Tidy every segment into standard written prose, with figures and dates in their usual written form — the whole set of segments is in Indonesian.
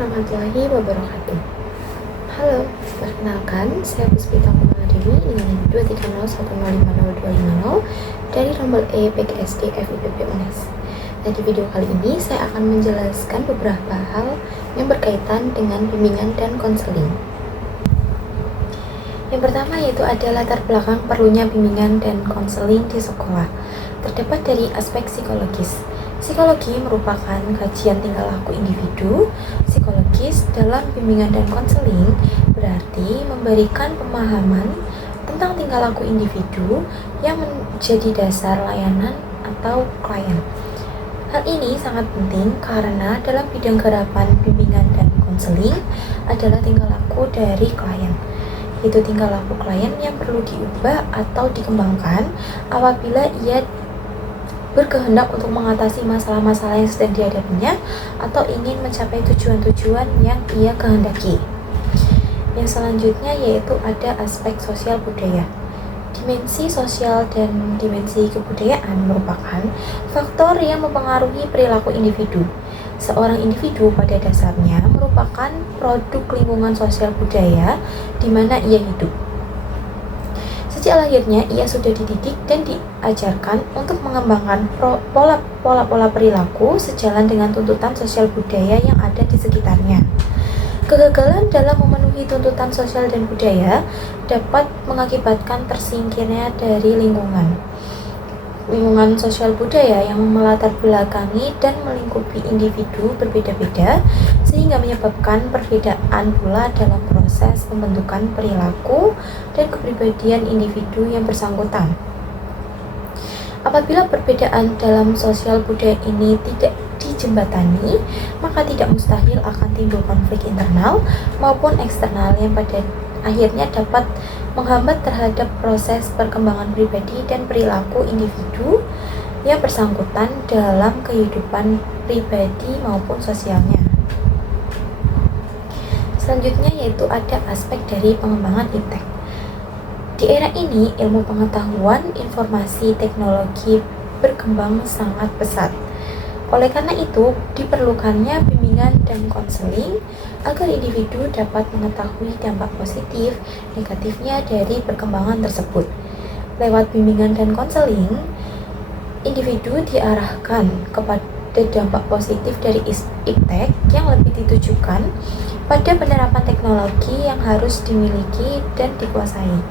warahmatullahi wabarakatuh. Halo, perkenalkan saya Puspita Kumaladewi dengan NIM 230105050 dari rombel E PGSD FIPP UNES. Nah, di video kali ini saya akan menjelaskan beberapa hal yang berkaitan dengan bimbingan dan konseling. Yang pertama yaitu ada latar belakang perlunya bimbingan dan konseling di sekolah. Terdapat dari aspek psikologis. Psikologi merupakan kajian tingkah laku individu. Psikologis dalam bimbingan dan konseling berarti memberikan pemahaman tentang tingkah laku individu yang menjadi dasar layanan atau klien. Hal ini sangat penting karena dalam bidang garapan bimbingan dan konseling adalah tingkah laku dari klien. Itu tingkah laku klien yang perlu diubah atau dikembangkan apabila ia berkehendak untuk mengatasi masalah-masalah yang sedang dihadapinya atau ingin mencapai tujuan-tujuan yang ia kehendaki. Yang selanjutnya yaitu ada aspek sosial budaya. Dimensi sosial dan dimensi kebudayaan merupakan faktor yang mempengaruhi perilaku individu. Seorang individu pada dasarnya merupakan produk lingkungan sosial budaya di mana ia hidup. Sejak lahirnya, ia sudah dididik dan diajarkan untuk mengembangkan pola-pola perilaku sejalan dengan tuntutan sosial budaya yang ada di sekitarnya. Kegagalan dalam memenuhi tuntutan sosial dan budaya dapat mengakibatkan tersingkirnya dari lingkungan sosial budaya yang melatar belakangi dan melingkupi individu berbeda-beda sehingga menyebabkan perbedaan pula dalam proses pembentukan perilaku dan kepribadian individu yang bersangkutan. Apabila perbedaan dalam sosial budaya ini tidak dijembatani, maka tidak mustahil akan timbul konflik internal maupun eksternal yang pada akhirnya dapat menghambat terhadap proses perkembangan pribadi dan perilaku individu yang bersangkutan dalam kehidupan pribadi maupun sosialnya. Selanjutnya yaitu ada aspek dari pengembangan iptek. Di era ini, ilmu pengetahuan, informasi, teknologi berkembang sangat pesat. Oleh karena itu, diperlukannya bimbingan dan konseling agar individu dapat mengetahui dampak positif, negatifnya dari perkembangan tersebut. Lewat bimbingan dan konseling, individu diarahkan kepada dampak positif dari iptek yang lebih ditujukan pada penerapan teknologi yang harus dimiliki dan dikuasai.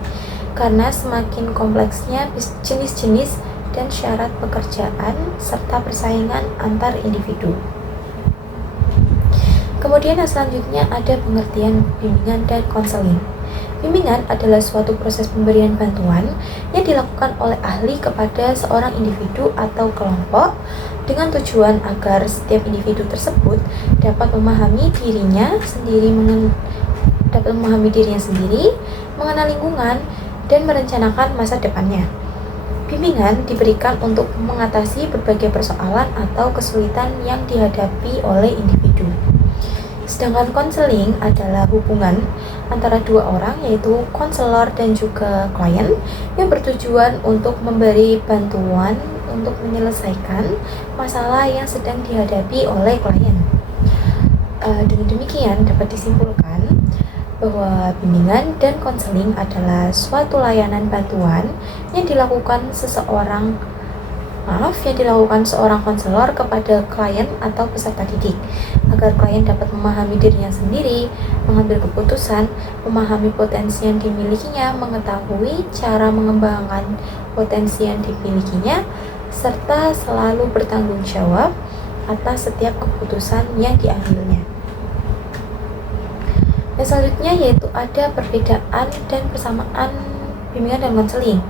Karena semakin kompleksnya jenis-jenis dan syarat pekerjaan serta persaingan antar individu. Kemudian yang selanjutnya ada pengertian bimbingan dan konseling. Bimbingan adalah suatu proses pemberian bantuan yang dilakukan oleh ahli kepada seorang individu atau kelompok dengan tujuan agar setiap individu tersebut dapat memahami dirinya sendiri, mengenal lingkungan, dan merencanakan masa depannya. Bimbingan diberikan untuk mengatasi berbagai persoalan atau kesulitan yang dihadapi oleh individu. Sedangkan konseling adalah hubungan antara dua orang yaitu konselor dan juga klien yang bertujuan untuk memberi bantuan untuk menyelesaikan masalah yang sedang dihadapi oleh klien. Dengan demikian dapat disimpulkan bahwa bimbingan dan konseling adalah suatu layanan bantuan yang dilakukan seorang konselor kepada klien atau peserta didik agar klien dapat memahami dirinya sendiri, mengambil keputusan, memahami potensi yang dimilikinya, mengetahui cara mengembangkan potensi yang dimilikinya, serta selalu bertanggung jawab atas setiap keputusan yang diambilnya. Yang selanjutnya yaitu ada perbedaan dan persamaan bimbingan dan konseling.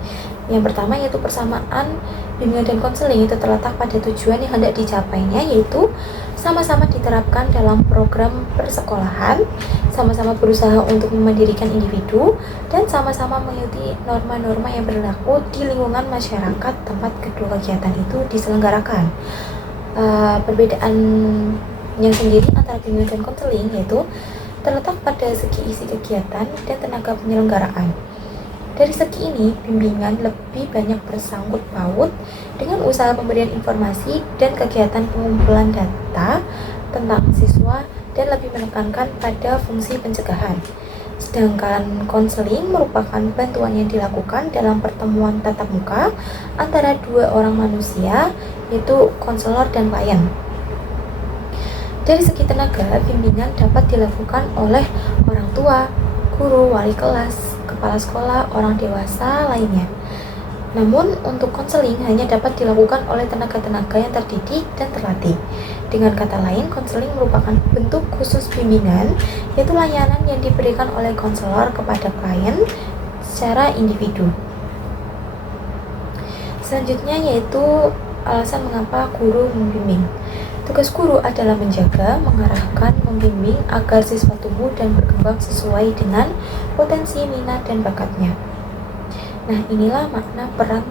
Yang pertama yaitu persamaan bimbingan dan konseling itu terletak pada tujuan yang hendak dicapainya, yaitu sama-sama diterapkan dalam program persekolahan, sama-sama berusaha untuk memandirikan individu, dan sama-sama mengikuti norma-norma yang berlaku di lingkungan masyarakat tempat kedua kegiatan itu diselenggarakan. Perbedaan yang sendiri antara bimbingan dan konseling yaitu terletak pada segi isi kegiatan dan tenaga penyelenggaraan. Dari segi ini, bimbingan lebih banyak bersangkut paut dengan usaha pemberian informasi dan kegiatan pengumpulan data tentang siswa dan lebih menekankan pada fungsi pencegahan. Sedangkan konseling merupakan bantuan yang dilakukan dalam pertemuan tatap muka antara dua orang manusia, yaitu konselor dan klien. Dari segi tenaga, bimbingan dapat dilakukan oleh orang tua, guru, wali kelas, kepala sekolah, orang dewasa lainnya. Namun, untuk konseling hanya dapat dilakukan oleh tenaga-tenaga yang terdidik dan terlatih. Dengan kata lain, konseling merupakan bentuk khusus bimbingan, yaitu layanan yang diberikan oleh konselor kepada klien secara individu. Selanjutnya yaitu alasan mengapa guru membimbing. Tugas guru adalah menjaga, mengarahkan, membimbing agar siswa tumbuh dan berkembang sesuai dengan potensi, minat, dan bakatnya. Nah, inilah makna peran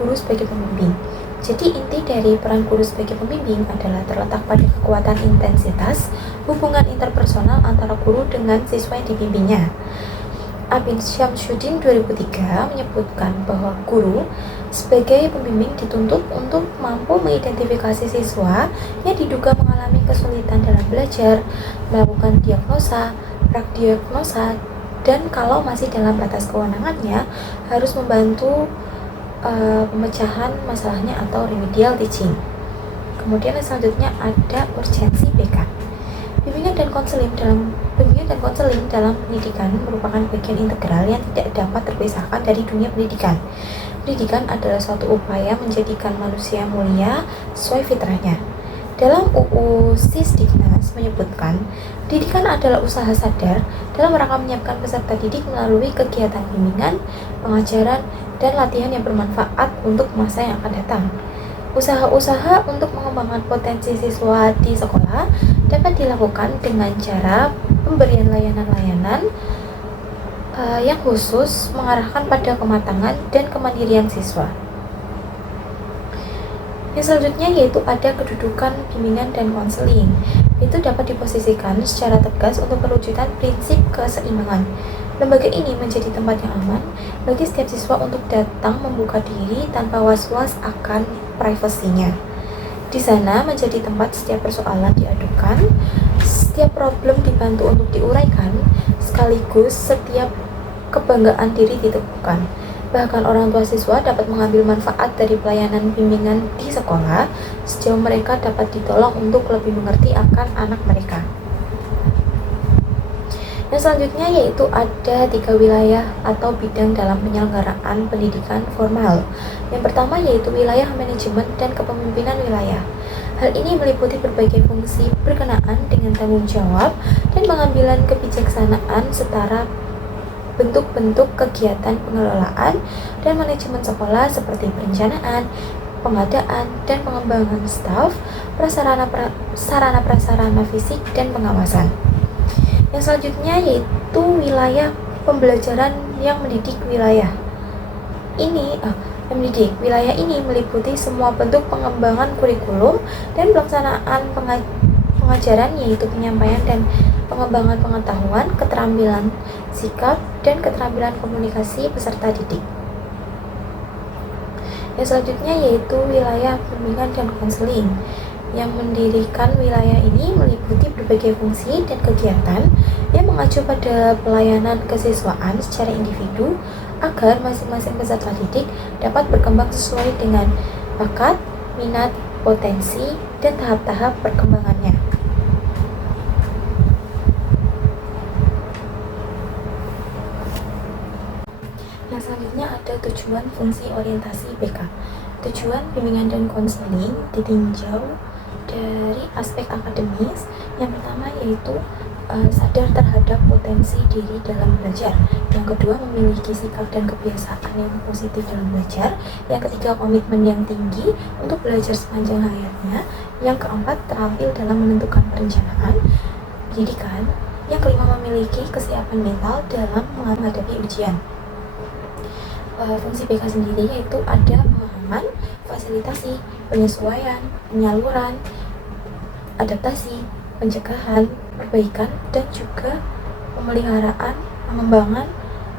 guru sebagai pembimbing. Jadi inti dari peran guru sebagai pembimbing adalah terletak pada kekuatan intensitas hubungan interpersonal antara guru dengan siswa yang dibimbingnya. Abin Syamsuddin 2003 menyebutkan bahwa guru sebagai pembimbing dituntut untuk mampu mengidentifikasi siswa yang diduga mengalami kesulitan dalam belajar, melakukan diagnosa, prakdiagnosa, dan kalau masih dalam batas kewenangannya harus membantu pemecahan masalahnya atau remedial teaching. Kemudian selanjutnya ada urgensi BK. Bimbingan dan konseling dalam pendidikan merupakan bagian integral yang tidak dapat terpisahkan dari dunia pendidikan. Pendidikan adalah suatu upaya menjadikan manusia mulia sesuai fitrahnya. Dalam UU Sisdiknas menyebutkan, pendidikan adalah usaha sadar dalam rangka menyiapkan peserta didik melalui kegiatan bimbingan, pengajaran, dan latihan yang bermanfaat untuk masa yang akan datang. Usaha-usaha untuk mengembangkan potensi siswa di sekolah dapat dilakukan dengan cara pemberian layanan-layanan yang khusus mengarahkan pada kematangan dan kemandirian siswa. Yang selanjutnya yaitu ada kedudukan bimbingan dan konseling. Itu dapat diposisikan secara tegas untuk perwujudan prinsip keseimbangan. Lembaga ini menjadi tempat yang aman bagi setiap siswa untuk datang membuka diri tanpa was-was akan privasinya. Di sana menjadi tempat setiap persoalan diadukan, setiap problem dibantu untuk diuraikan, sekaligus setiap kebanggaan diri diteguhkan. Bahkan orang tua siswa dapat mengambil manfaat dari pelayanan bimbingan di sekolah sejauh mereka dapat ditolong untuk lebih mengerti akan anak mereka. Yang selanjutnya yaitu ada 3 wilayah atau bidang dalam penyelenggaraan pendidikan formal. Yang pertama yaitu wilayah manajemen dan kepemimpinan wilayah. Hal ini meliputi berbagai fungsi berkenaan dengan tanggung jawab dan pengambilan kebijaksanaan setara bentuk-bentuk kegiatan pengelolaan dan manajemen sekolah seperti perencanaan, pengadaan, dan pengembangan staf, sarana-prasarana fisik, dan pengawasan. Yang selanjutnya yaitu wilayah pembelajaran yang mendidik wilayah. Wilayah ini meliputi semua bentuk pengembangan kurikulum dan pelaksanaan pengajaran yaitu penyampaian dan pengembangan pengetahuan, keterampilan sikap, dan keterampilan komunikasi peserta didik. Yang selanjutnya yaitu wilayah bimbingan dan konseling. Yang mendirikan wilayah ini meliputi berbagai fungsi dan kegiatan yang mengacu pada pelayanan kesiswaan secara individu agar masing-masing peserta didik dapat berkembang sesuai dengan bakat, minat, potensi, dan tahap-tahap perkembangannya. Yang selanjutnya ada tujuan fungsi orientasi BK. Tujuan bimbingan dan konseling ditinjau dari aspek akademis. Yang pertama yaitu sadar terhadap potensi diri dalam belajar. Yang kedua, memiliki sikap dan kebiasaan yang positif dalam belajar. Yang ketiga, komitmen yang tinggi untuk belajar sepanjang hayatnya. Yang keempat, terampil dalam menentukan perencanaan pendidikan. Yang kelima, memiliki kesiapan mental dalam menghadapi ujian. Fungsi BK sendiri yaitu ada pemahaman, fasilitasi, penyesuaian, penyaluran, adaptasi, pencegahan, perbaikan, dan juga pemeliharaan, pengembangan,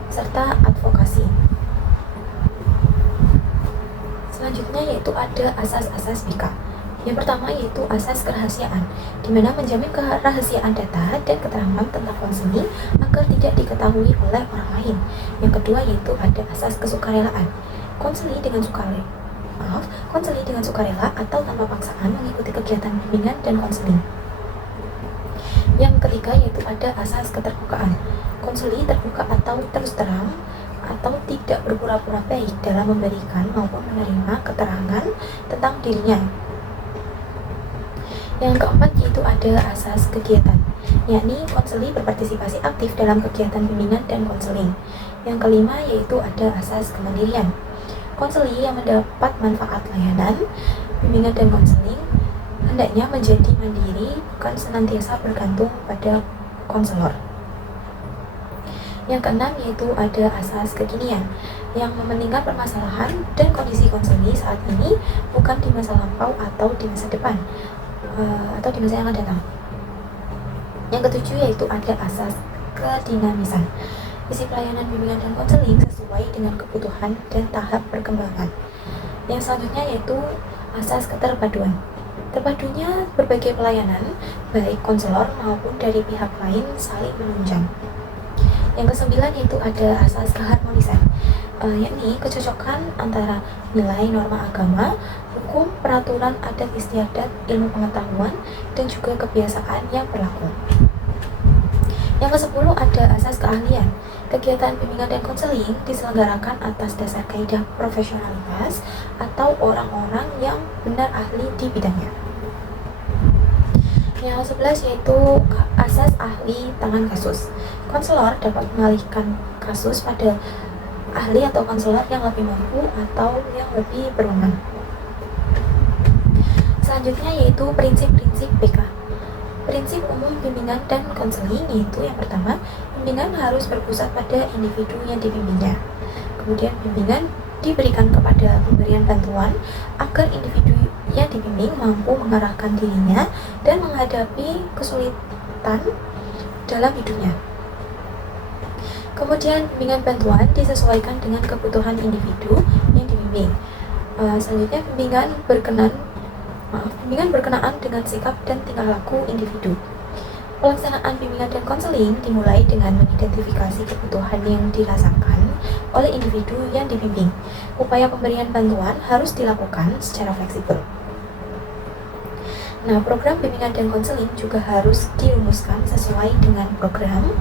serta advokasi. Selanjutnya yaitu ada asas-asas BK. Yang pertama yaitu asas kerahasiaan, di mana menjamin kerahasiaan data dan keterangan tentang konseling agar tidak diketahui oleh orang lain. Yang kedua yaitu ada asas kesukarelaan, konseling dengan sukarela atau tanpa paksaan mengikuti kegiatan bimbingan dan konseling. Yang ketiga yaitu ada asas keterbukaan, konseling terbuka atau terus terang atau tidak berpura-pura baik dalam memberikan maupun menerima keterangan tentang dirinya. Yang keempat yaitu ada asas kegiatan, yakni konseling berpartisipasi aktif dalam kegiatan bimbingan dan konseling. Yang kelima yaitu ada asas kemandirian, konseling yang mendapat manfaat layanan bimbingan dan konseling hendaknya menjadi mandiri, bukan senantiasa bergantung pada konselor. Yang keenam yaitu ada asas kekinian, yang mementingkan permasalahan dan kondisi konseling saat ini, bukan di masa lampau atau di masa depan atau di masa yang akan datang. Yang ketujuh yaitu ada asas kedinamisan, isi pelayanan bimbingan dan konseling sesuai dengan kebutuhan dan tahap perkembangan. Yang selanjutnya yaitu asas keterpaduan, terpadunya berbagai pelayanan baik konselor maupun dari pihak lain saling menunjang. Yang kesembilan yaitu ada asas keharmonisan, yakni kecocokan antara nilai norma agama, hukum, peraturan adat istiadat, ilmu pengetahuan, dan juga kebiasaan yang berlaku. Yang ke-10 ada asas keahlian, kegiatan bimbingan dan konseling diselenggarakan atas dasar kaidah profesionalitas atau orang-orang yang benar ahli di bidangnya. Yang ke-11 yaitu asas ahli tangan kasus, konselor dapat mengalihkan kasus pada ahli atau konselor yang lebih mampu atau yang lebih berwenang. Selanjutnya yaitu prinsip-prinsip PK, prinsip umum bimbingan dan konseling, yaitu yang pertama, bimbingan harus berpusat pada individu yang dibimbingnya. Kemudian bimbingan diberikan kepada pemberian bantuan agar individu yang dibimbing mampu mengarahkan dirinya dan menghadapi kesulitan dalam hidupnya. Kemudian bimbingan bantuan disesuaikan dengan kebutuhan individu yang dibimbing. Selanjutnya bimbingan berkenaan dengan sikap dan tingkah laku individu. Pelaksanaan bimbingan dan konseling dimulai dengan mengidentifikasi kebutuhan yang dirasakan oleh individu yang dibimbing. Upaya pemberian bantuan harus dilakukan secara fleksibel. Nah, program bimbingan dan konseling juga harus dirumuskan sesuai dengan program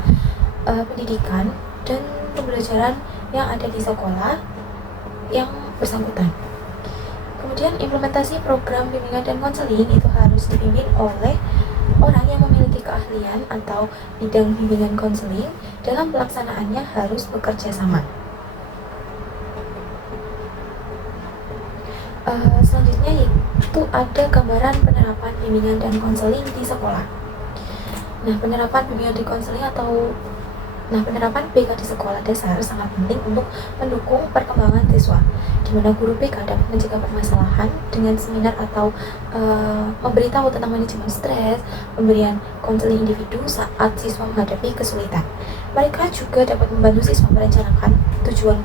pendidikan dan pembelajaran yang ada di sekolah yang bersangkutan. Kemudian implementasi program bimbingan dan konseling itu harus dipimpin oleh orang yang memiliki keahlian atau bidang bimbingan konseling. Dalam pelaksanaannya harus bekerja sama. Selanjutnya yaitu ada gambaran penerapan bimbingan dan konseling di sekolah. Nah, penerapan bimbingan dan konseling penerapan BK di sekolah dasar sangat penting untuk mendukung perkembangan siswa, di mana guru BK dapat mencegah permasalahan dengan seminar atau memberitahu tentang manajemen stres, pemberian konseling individu saat siswa menghadapi kesulitan. Mereka juga dapat membantu siswa merencanakan tujuan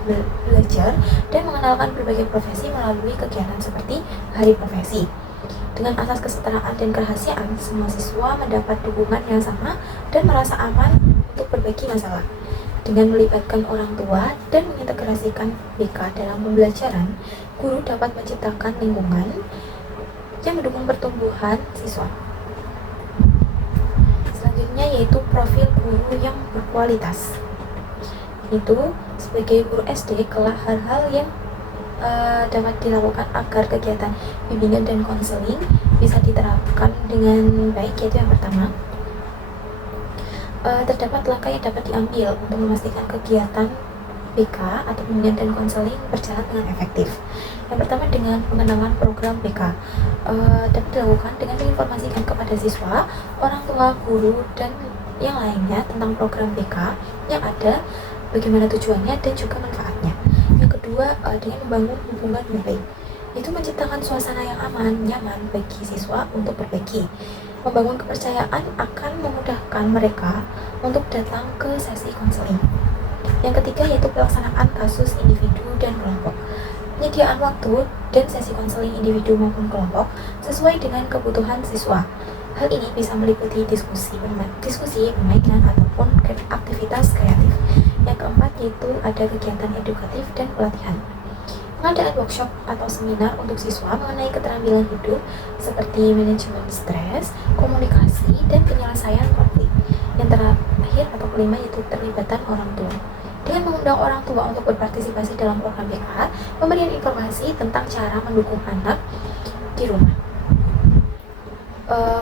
belajar dan mengenalkan berbagai profesi melalui kegiatan seperti hari profesi. Dengan asas kesetaraan dan kerahasiaan, semua siswa mendapat dukungan yang sama dan merasa aman untuk berbagi masalah. Dengan melibatkan orang tua dan mengintegrasikan BK dalam pembelajaran, guru dapat menciptakan lingkungan yang mendukung pertumbuhan siswa. Selanjutnya yaitu profil guru yang berkualitas. Itu sebagai guru SD, kelak hal-hal yang dapat dilakukan agar kegiatan bimbingan dan konseling bisa diterapkan dengan baik, yaitu yang pertama, terdapat langkah yang dapat diambil untuk memastikan kegiatan BK atau bimbingan dan konseling berjalan dengan efektif. Yang pertama, dengan pengenalan program BK dapat dilakukan dengan menginformasikan kepada siswa, orang tua, guru, dan yang lainnya tentang program BK yang ada, bagaimana tujuannya dan juga manfaatnya. Yang kedua, dengan membangun hubungan yang baik, itu menciptakan suasana yang aman, nyaman bagi siswa untuk berbagi. Membangun kepercayaan akan memudahkan mereka untuk datang ke sesi konseling. Yang ketiga yaitu pelaksanaan kasus individu dan kelompok. penyediaan waktu dan sesi konseling individu maupun kelompok sesuai dengan kebutuhan siswa. Hal ini bisa meliputi diskusi, permainan, ataupun aktivitas kreatif. Yang keempat yaitu ada kegiatan edukatif dan pelatihan. Pengadaan workshop atau seminar untuk siswa mengenai keterampilan hidup seperti manajemen stres, komunikasi, dan penyelesaian konflik. Yang terakhir atau kelima yaitu terlibatan orang tua. Dengan mengundang orang tua untuk berpartisipasi dalam program BK, pemberian informasi tentang cara mendukung anak di rumah.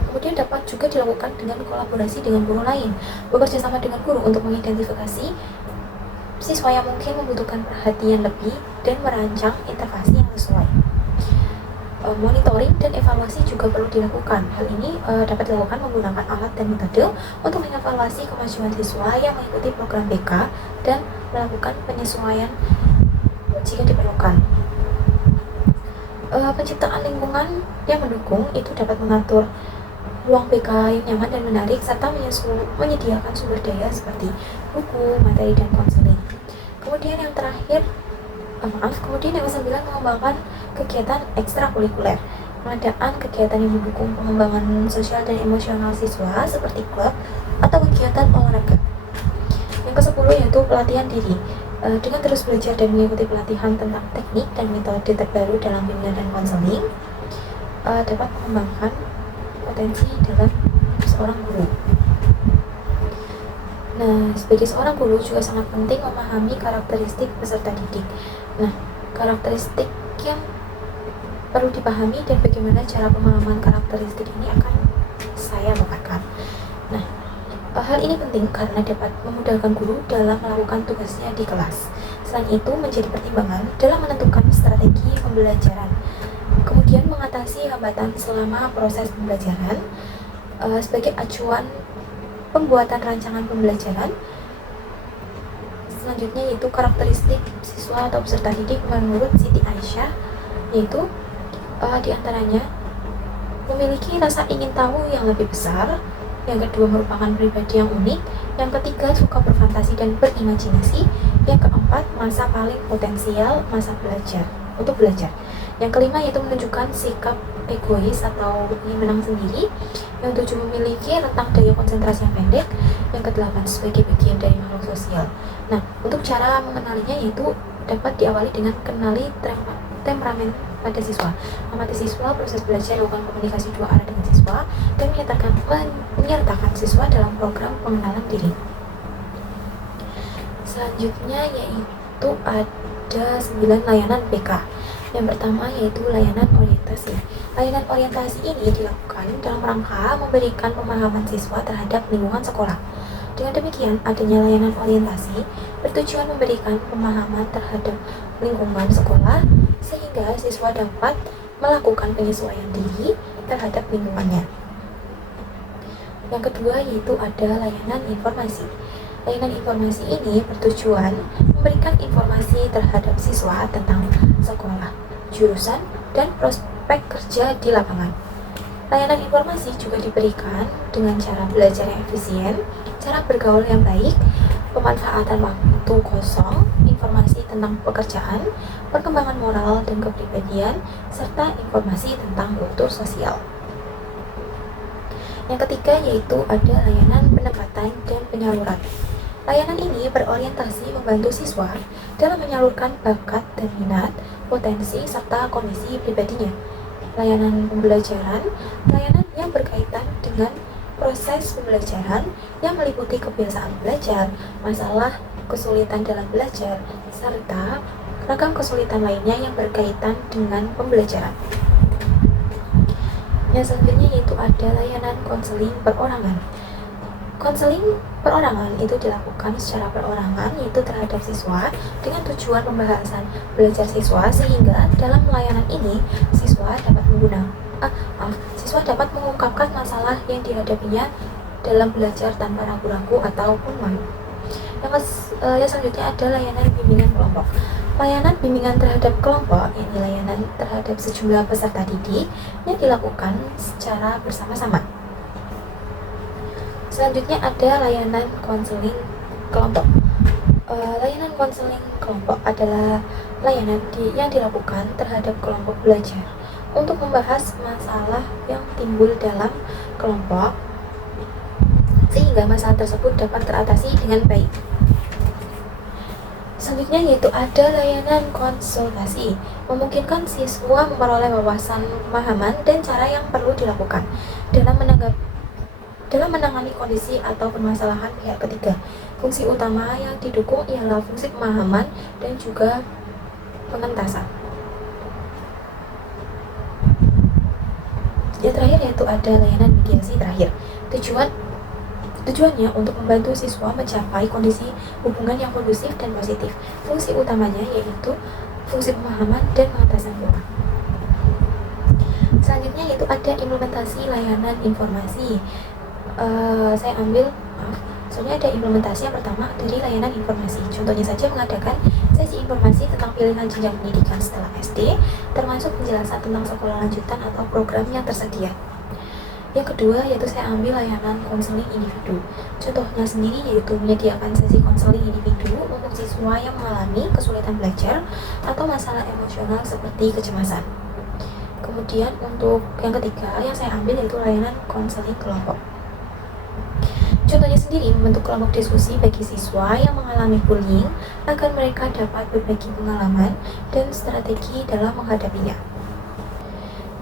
Kemudian dapat juga dilakukan dengan kolaborasi dengan guru lain, bekerja sama dengan guru untuk mengidentifikasi siswa yang mungkin membutuhkan perhatian lebih dan merancang intervensi yang sesuai. Monitoring dan evaluasi juga perlu dilakukan. Hal ini dapat dilakukan menggunakan alat dan metode untuk mengevaluasi kemajuan siswa yang mengikuti program BK dan melakukan penyesuaian jika diperlukan. Penciptaan lingkungan yang mendukung itu dapat mengatur ruang BK yang nyaman dan menarik serta menyediakan sumber daya seperti buku, materi, dan konseling. Kemudian yang ke-9 mengembangkan kegiatan ekstrakurikuler. Pengadaan kegiatan yang mendukung pengembangan sosial dan emosional siswa seperti klub atau kegiatan olahraga. Yang ke-10 yaitu pelatihan diri. Dengan terus belajar dan mengikuti pelatihan tentang teknik dan metode terbaru dalam bimbingan dan konseling, dapat mengembangkan potensi dalam seorang guru. Nah, sebagai seorang guru juga sangat penting memahami karakteristik peserta didik. Nah, karakteristik yang perlu dipahami dan bagaimana cara pemahaman karakteristik ini akan saya bawakan. Nah, hal ini penting karena dapat memudahkan guru dalam melakukan tugasnya di kelas. Selain itu, menjadi pertimbangan dalam menentukan strategi pembelajaran. Kemudian mengatasi hambatan selama proses pembelajaran sebagai acuan pembuatan rancangan pembelajaran. Selanjutnya yaitu karakteristik siswa atau peserta didik menurut Siti Aisyah, yaitu diantaranya memiliki rasa ingin tahu yang lebih besar. Yang kedua merupakan pribadi yang unik. Yang ketiga suka berfantasi dan berimajinasi. Yang keempat masa paling potensial untuk belajar. Yang kelima yaitu menunjukkan sikap egois atau ingin menang sendiri. Yang tujuh memiliki rentang daya konsentrasi yang pendek. Yang kedelapan sebagai bagian dari makhluk sosial. Nah, untuk cara mengenalinya yaitu dapat diawali dengan kenali temperamen pada siswa, amati siswa, proses belajar, lakukan komunikasi dua arah dengan siswa, dan menyertakan siswa dalam program pengenalan diri. Selanjutnya yaitu ada 9 layanan BK. Yang pertama yaitu layanan orientasi. Layanan orientasi ini dilakukan dalam rangka memberikan pemahaman siswa terhadap lingkungan sekolah. Dengan demikian, adanya layanan orientasi bertujuan memberikan pemahaman terhadap lingkungan sekolah sehingga siswa dapat melakukan penyesuaian diri terhadap lingkungannya. Yang kedua yaitu ada layanan informasi. Layanan informasi ini bertujuan memberikan informasi terhadap siswa tentang sekolah, jurusan, dan prospek kerja di lapangan. Layanan informasi juga diberikan dengan cara belajar yang efisien, cara bergaul yang baik, pemanfaatan waktu kosong, informasi tentang pekerjaan, perkembangan moral dan kepribadian, serta informasi tentang kultur sosial. Yang ketiga yaitu ada layanan penempatan dan penyaluran. Layanan ini berorientasi membantu siswa dalam menyalurkan bakat dan minat, potensi, serta kondisi pribadinya. Layanan pembelajaran, layanan yang berkaitan dengan proses pembelajaran yang meliputi kebiasaan belajar, masalah kesulitan dalam belajar, serta ragam kesulitan lainnya yang berkaitan dengan pembelajaran. Yang selanjutnya yaitu ada layanan konseling perorangan. Konseling perorangan itu dilakukan secara perorangan yaitu terhadap siswa dengan tujuan pembahasan belajar siswa sehingga dalam layanan ini siswa dapat mengungkapkan masalah yang dihadapinya dalam belajar tanpa ragu-ragu ataupun malu. Yang selanjutnya ada layanan bimbingan kelompok. Layanan bimbingan terhadap kelompok, ini layanan terhadap sejumlah peserta didik yang dilakukan secara bersama-sama. Selanjutnya ada layanan konseling kelompok. Layanan konseling kelompok adalah layanan yang dilakukan terhadap kelompok belajar untuk membahas masalah yang timbul dalam kelompok sehingga masalah tersebut dapat teratasi dengan baik. Selanjutnya yaitu ada layanan konsultasi, memungkinkan siswa memperoleh wawasan, pemahaman, dan cara yang perlu dilakukan dalam menangani kondisi atau permasalahan pihak ketiga. Fungsi utama yang didukung ialah fungsi pemahaman dan juga pengentasan. Yang terakhir yaitu ada layanan mediasi terakhir. Tujuannya untuk membantu siswa mencapai kondisi hubungan yang kondusif dan positif. Fungsi utamanya yaitu fungsi pemahaman dan pengentasan luka. Selanjutnya yaitu ada implementasi layanan informasi. Soalnya ada implementasi yang pertama dari layanan informasi. Contohnya saja mengadakan sesi informasi tentang pilihan jenjang pendidikan setelah SD, termasuk penjelasan tentang sekolah lanjutan atau program yang tersedia. Yang kedua yaitu saya ambil layanan konseling individu. Contohnya sendiri yaitu menyediakan sesi konseling individu untuk siswa yang mengalami kesulitan belajar atau masalah emosional seperti kecemasan. Kemudian untuk yang ketiga yang saya ambil yaitu layanan konseling kelompok. Contohnya sendiri membentuk kelompok diskusi bagi siswa yang mengalami bullying agar mereka dapat berbagi pengalaman dan strategi dalam menghadapinya.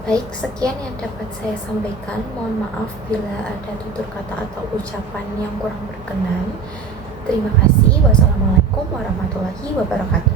Baik, sekian yang dapat saya sampaikan. Mohon maaf bila ada tutur kata atau ucapan yang kurang berkenan. Terima kasih. Wassalamualaikum warahmatullahi wabarakatuh.